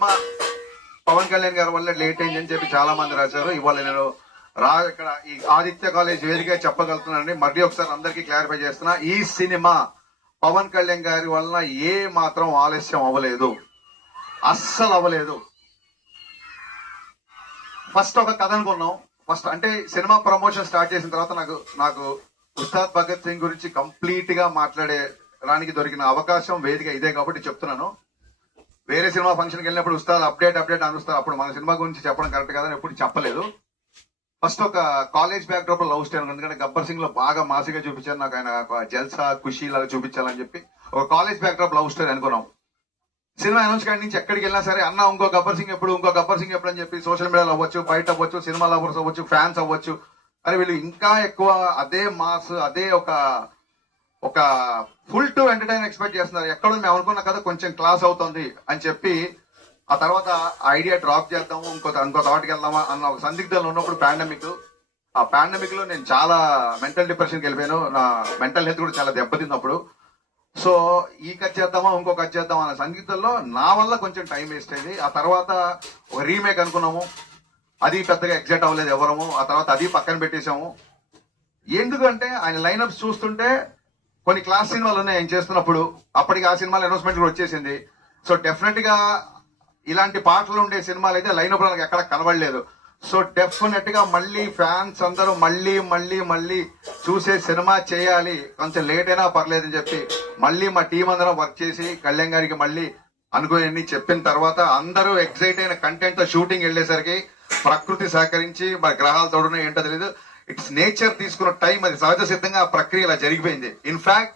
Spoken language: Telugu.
పవన్ కళ్యాణ్ గారి వల్ల లేట్ అయిందని చెప్పి చాలా మంది రాశారు. ఇవాళ నేను ఇక్కడ ఈ ఆదిత్య కాలేజ్ వేదిక చెప్పగలుగుతున్నానండి. మళ్ళీ ఒకసారి అందరికీ క్లారిఫై చేస్తున్నా, ఈ సినిమా పవన్ కళ్యాణ్ గారి వలన ఏ మాత్రం ఆలస్యం అవ్వలేదు, అస్సలు అవ్వలేదు. ఫస్ట్ ఒక కథ అనుకున్నాం. ఫస్ట్ అంటే సినిమా ప్రమోషన్ స్టార్ట్ చేసిన తర్వాత నాకు ఉస్తాద్ భగత్ సింగ్ గురించి కంప్లీట్ గా మాట్లాడేదానికి దొరికిన అవకాశం వేదిక ఇదే కాబట్టి చెప్తున్నాను. వేరే సినిమా ఫంక్షన్కి వెళ్ళినప్పుడు ఉస్తాద్ అప్డేట్ అనుస్తారు, అప్పుడు మన సినిమా గురించి చెప్పడం కరెక్ట్ కాదని ఎప్పుడు చెప్పలేదు. ఫస్ట్ ఒక కాలేజ్ బ్యాక్ డ్రాప్ లో లవ్ స్టోరీ, ఎందుకంటే గబ్బర్ సింగ్ లో బాగా మాసిగా చూపించారు, నాకు ఆయన జల్సా ఖుషీ లాగా చూపించాలని చెప్పి ఒక college back drop love story అనుకున్నాం. సినిమా అనౌన్స్ కాడి నుంచి ఎక్కడికి వెళ్ళినా సరే అన్న ఇంకో గబ్బర్ సింగ్ ఎప్పుడు అని చెప్పి సోషల్ మీడియాలో అవ్వచ్చు, బయట అవ్వచ్చు, సినిమా లవర్స్ అవ్వచ్చు, ఫ్యాన్స్ అవ్వచ్చు, అని వీళ్ళు ఇంకా ఎక్కువ అదే మాస్, అదే ఒక ఫుల్ టు ఎంటర్టైన్ ఎక్స్పెక్ట్ చేస్తున్నారు. ఎక్కడో మేము అనుకున్న కదా కొంచెం క్లాస్ అవుతుంది అని చెప్పి ఆ తర్వాత ఐడియా డ్రాప్ చేద్దాము, ఇంకో థాట్కి వెళ్దామా అన్న ఒక సందిగ్ధంలో ఉన్నప్పుడు ఆ పాండమిక్ లో నేను చాలా మెంటల్ డిప్రెషన్కి వెళ్ళిపోయాను. నా మెంటల్ హెల్త్ కూడా చాలా దెబ్బతిన్నప్పుడు. సో ఈ కట్ చేద్దామా ఇంకో కట్ చేద్దామా అన్న సంగీతంలో నా వల్ల కొంచెం టైం వేస్ట్ అయింది. ఆ తర్వాత ఒక రీమేక్ అనుకున్నాము, అది పెద్దగా ఎగ్జైట్ అవ్వలేదు ఎవరము. ఆ తర్వాత అది పక్కన పెట్టేశాము. ఎందుకంటే ఆయన లైనప్స్ చూస్తుంటే కొన్ని క్లాస్ సినిమాలు ఉన్నాయి ఆయన చేస్తున్నప్పుడు, అప్పటికి ఆ సినిమాలు అనౌన్స్మెంట్ కూడా వచ్చేసింది. సో డెఫినెట్ గా ఇలాంటి పాటలు ఉండే సినిమాలు అయితే లైనప్ నాకు ఎక్కడ కనబడలేదు. సో డెఫినెట్ గా మళ్ళీ ఫ్యాన్స్ అందరూ మళ్ళీ చూసే సినిమా చేయాలి, కొంచెం లేట్ అయినా పర్లేదని చెప్పి మళ్ళీ మా టీం అందరం వర్క్ చేసి కళ్యాణ్ గారికి మళ్ళీ అనుకుని చెప్పిన తర్వాత అందరూ ఎక్సైట్ అయిన కంటెంట్ తో షూటింగ్ వెళ్ళేసరికి ప్రకృతి సహకరించి మరి గ్రహాలు తోడునే ఏంటో తెలియదు, ఇట్స్ నేచర్ తీసుకున్న టైం, అది సహజ సిద్ధంగా ఆ ప్రక్రియ ఇలా జరిగిపోయింది. ఇన్ఫాక్ట్